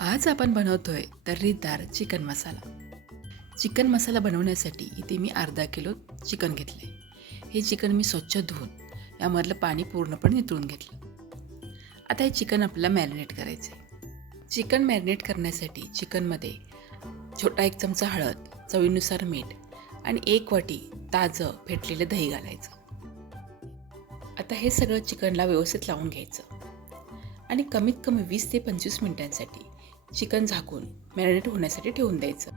आज आपण बनवतोय तर्रीदार चिकन मसाला. चिकन मसाला बनवण्यासाठी इथे मी अर्धा किलो चिकन घेतले. हे चिकन मी स्वच्छ धुवून यामधलं पाणी पूर्णपणे निथळून घेतलं. आता हे चिकन आपल्याला मॅरिनेट करायचे. चिकन मॅरिनेट करण्यासाठी चिकनमध्ये छोटा 1 चमचा हळद, चवीनुसार मीठ आणि 1 वाटी ताजं फेटलेलं दही घालायचं. आता हे सगळं चिकनला व्यवस्थित लावून घ्यायचं आणि कमीत कमी 20 ते 25 मिनिटांसाठी चिकन झाकून मॅरिनेट होण्यासाठी ठेवून द्यायचं.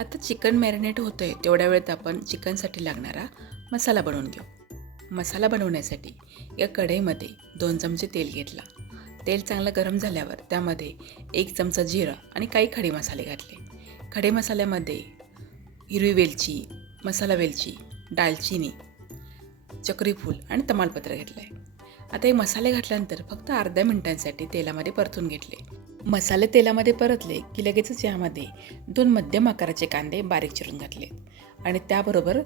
आता चिकन मॅरिनेट होतंय तेवढ्या वेळेत आपण चिकनसाठी लागणारा मसाला बनवून घेऊ. मसाला बनवण्यासाठी या कढईमध्ये 2 चमचे तेल घेतला. तेल चांगलं गरम झाल्यावर त्यामध्ये 1 चमचा जिरं आणि काही खडे मसाले घातले. खडे मसाल्यामध्ये हिरवी वेलची, मसाला वेलची, दालचिनी, चक्रीफूल आणि तमालपत्र घेतलं आहे. आता हे मसाले घातल्यानंतर फक्त अर्ध्या मिनिटांसाठी तेलामध्ये परतून घेतले. मसाले तेलामध्ये परतले की लगेचच यामध्ये 2 मध्यम आकाराचे कांदे बारीक चिरून घातले आणि त्याबरोबर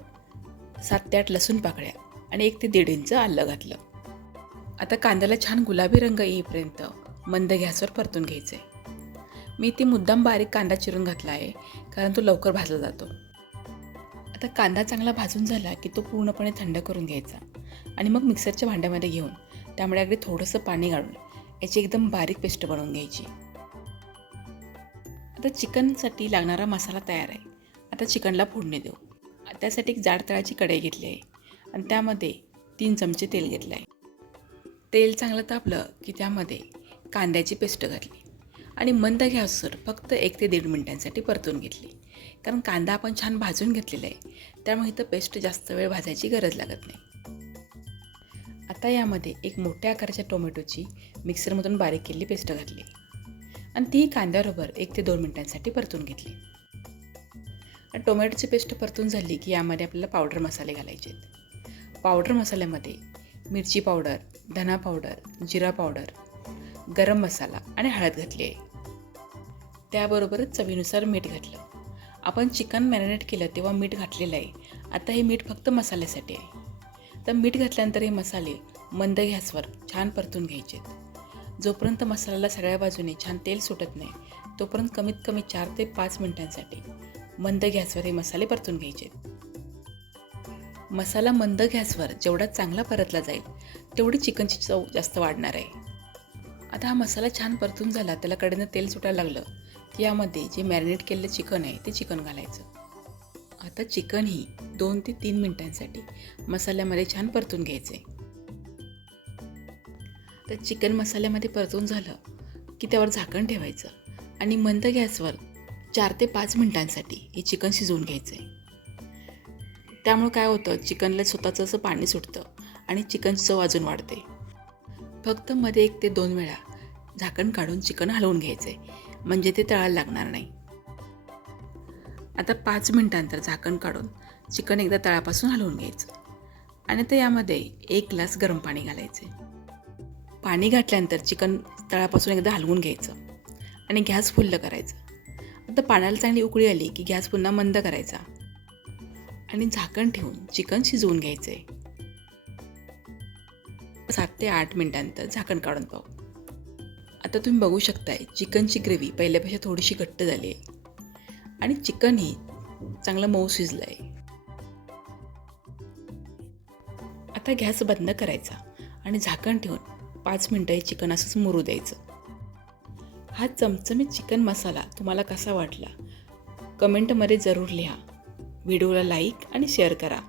7 ते 8 लसूण पाकळ्या आणि 1 ते 1.5 इंच आलं घातलं. आता कांद्याला छान गुलाबी रंग येईपर्यंत मंद गॅसवर परतून घ्यायचे. मी ती मुद्दाम बारीक कांदा चिरून घातला आहे कारण तो लवकर भाजला जातो. आता कांदा चांगला भाजून झाला की तो पूर्णपणे थंड करून घ्यायचा आणि मग मिक्सरच्या भांड्यामध्ये घेऊन त्यामुळे अगदी थोडंसं पाणी घालून याची एकदम बारीक पेस्ट बनवून घ्यायची. आता चिकनसाठी लागणारा मसाला तयार आहे. आता चिकनला फोडणी देऊ. त्यासाठी एक जाड तळाची कढई घेतली आहे आणि त्यामध्ये 3 चमचे तेल घेतलं आहे. तेल चांगलं तापलं की त्यामध्ये कांद्याची पेस्ट घातली आणि मंद गॅसवर फक्त 1 ते 1.5 मिनिटांसाठी परतून घेतली. कारण कांदा आपण छान भाजून घेतलेला आहे त्यामुळे इथं पेस्ट जास्त वेळ भाजायची गरज लागत नाही. आता यामध्ये एक मोठ्या आकाराच्या टोमॅटोची मिक्सरमधून बारीक केलेली पेस्ट घातली आणि ती कांद्याबरोबर 1 ते 2 मिनिटांसाठी परतून घेतली. टोमॅटोची पेस्ट परतून झाली की यामध्ये आपल्याला पावडर मसाले घालायचे आहेत. पावडर मसाल्यामध्ये मिरची पावडर, धना पावडर, जिरा पावडर, गरम मसाला आणि हळद घातली आहे. त्याबरोबरच चवीनुसार मीठ घातलं. आपण चिकन मॅरिनेट केलं तेव्हा मीठ घातलेलं आहे. आता हे मीठ फक्त मसाल्यासाठी आहे. तर मीठ घातल्यानंतर हे मसाले मंद गॅसवर छान परतून घ्यायचे. जोपर्यंत मसाल्याला सगळ्या बाजूने छान तेल सुटत नाही तोपर्यंत कमीत कमी 4 ते 5 मिनिटांसाठी मंद गॅसवर हे मसाले परतून घ्यायचे. मसाला मंद गॅसवर जेवढा चांगला परतला जाईल तेवढी चिकनची चव जास्त वाढणार आहे. आता हा मसाला छान परतून झाला, त्याला कडेनं तेल सुटायला लागलं की यामध्ये जे मॅरिनेट केलेलं चिकन आहे ते चिकन घालायचं. आता चिकन ही 2 ते 3 मिनिटांसाठी मसाल्यामध्ये छान परतून घ्यायचे. तर चिकन मसाल्यामध्ये परतून झालं की त्यावर झाकण ठेवायचं आणि मंद गॅसवर 4 ते 5 मिनिटांसाठी हे चिकन शिजवून घ्यायचं आहे. त्यामुळे काय होतं, चिकनला स्वतःचं असं पाणी सुटतं आणि चिकनची चव अजून वाढते. फक्त मध्ये 1 ते 2 वेळा झाकण काढून चिकन हलवून घ्यायचं आहे म्हणजे ते तळायला लागणार नाही. आता 5 मिनिटांनंतर झाकण काढून चिकन एकदा तळापासून हलवून घ्यायचं आणि तर यामध्ये 1 ग्लास गरम पाणी घालायचे. पाणी घातल्यानंतर चिकन तळापासून एकदा हलवून घ्यायचं आणि गॅस फुल्ल करायचं. आता पाण्याला चांगली उकळी आली की गॅस पुन्हा मंद करायचा आणि झाकण ठेवून चिकन शिजवून घ्यायचं आहे. 7 ते 8 मिनिटांनंतर झाकण काढून पाहू. आता तुम्ही बघू शकताय चिकनची ग्रेव्ही पहिल्यापेक्षा थोडीशी घट्ट झाली आहे आणि चिकनही चांगलं मऊ शिजलं आहे. आता गॅस बंद करायचा आणि झाकण ठेवून 5 मिनिटं हे चिकन असंच मुरू द्यायचं. हा चमचमीत चिकन मसाला तुम्हाला कसा वाटला कमेंटमध्ये जरूर लिहा. व्हिडिओला लाईक आणि शेअर करा.